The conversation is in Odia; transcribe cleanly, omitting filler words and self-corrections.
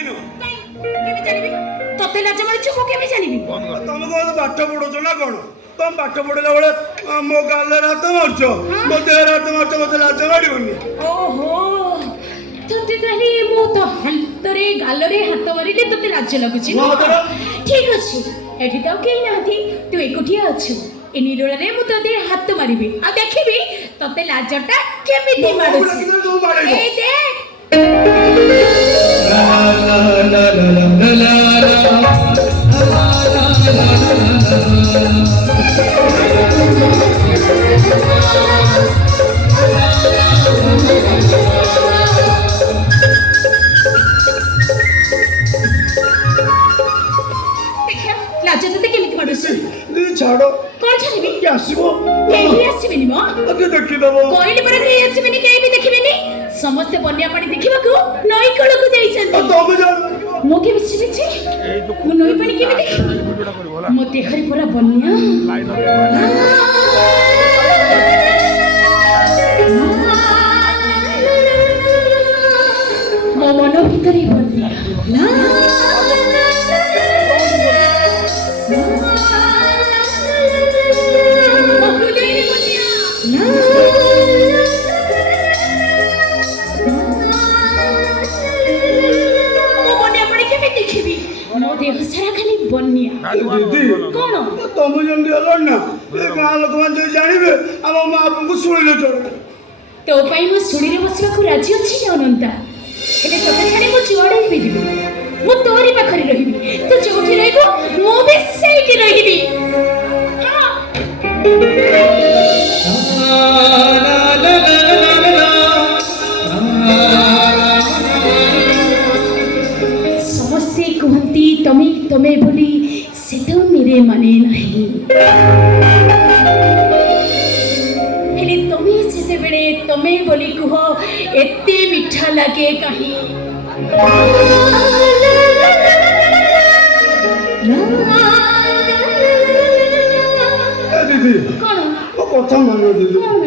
ଜାଣିନୁ କେବେ ଜାଣିବି ତତେ ଲାଜ ମାରୁଛୁ ମୁଁ କେବେ ଜାଣିବି ତମେ କଣ ପାଠ ପଢୁଛ ନା କଣ ତମେ ପାଠ ପଢିଲା ବେଳେ ମୋ ଗାଲରେ ହାତ ମାରୁଛ ମୋ ଦେହରେ ହାତ ମାରୁଛ ମତେ ଲାଜ ମାରିବନି ଓହୋ ତତେ ତାହେଲେ ମୁଁ ତ ହାତରେ ଗାଲରେ ହାତ ମାରିଲେ ତତେ ଲାଜ ଲାଗୁଛି ଠିକ ଅଛି ଏଠି ତ କେହି ନାହାନ୍ତି ତୁ ଏକୁଟିଆ ଅଛୁ ଏ ନିରୋଳରେ ମୁଁ ତତେ ହାତ ମାରିବି ଆଉ ଦେଖିବି ତତେ ଲାଜଟା କେମିତି ମାରୁଛି ଏଇ ଦେ ଲାଜ ତତେ କେମିତି ମାରୁଛି ଛାଡ କଣ ଛାଡ଼ିବି ଆସିବ କେହି ଆସିବେନି ମ ଦେଖିଦବ କହିଲି ପରା କେହି ଆସିବେନି କେହି ବି ଦେଖିବେନି ସମସ୍ତେ ବନ୍ୟା ପାଣି ଦେଖିବାକୁ ନଈ କୂଳକୁ ଯାଇଛନ୍ତି ମୁଁ କେବେ ଶୁଣିଛି ମୁଁ ନଈ ପାଣି କେବେ ଦେଖିବି ମୋ ଦେହରେ ପୁରା ବନ୍ୟା ମୋ ମନ ଭିତରେ ବନ୍ୟା କଣ ତମେ ଯେମିତି ହେଲ ନା ଗାଁ ଲୋକମାନେ ଯଦି ଜାଣିବେ ଆମ ମା ବାପାଙ୍କୁ ଶୁଣିଲେ ଚଳେ ତୋ ପାଇଁ ମୁଁ ଶୁଣିରେ ବସିବାକୁ ରାଜି ଅଛି ଅନନ୍ତା ହେଲେ ତତେ ଛାଡ଼ି ମୁଁ ଯୁଆଡ଼େ ବି ଯିବି ମୁଁ ତୋରି ପାଖରେ ରହିବି ତୁ ଯୋଉଠି ରହିବୁ ମୁଁ ବି ସେଇଠି ରହିବି ସମସ୍ତେ କୁହନ୍ତି ତମେ ତମେ ବୋଲି ସେ ତ मेरे ମାନେ ନାହିଁ ହେଲେ ତମେ ଯେତେବେଳେ ତମେ ବୋଲି କୁହ ଏତେ ମିଠା ଲାଗେ କାହିଁ ଦିଦି କଣ ମୋ କଥା ମାନ ଦିଦି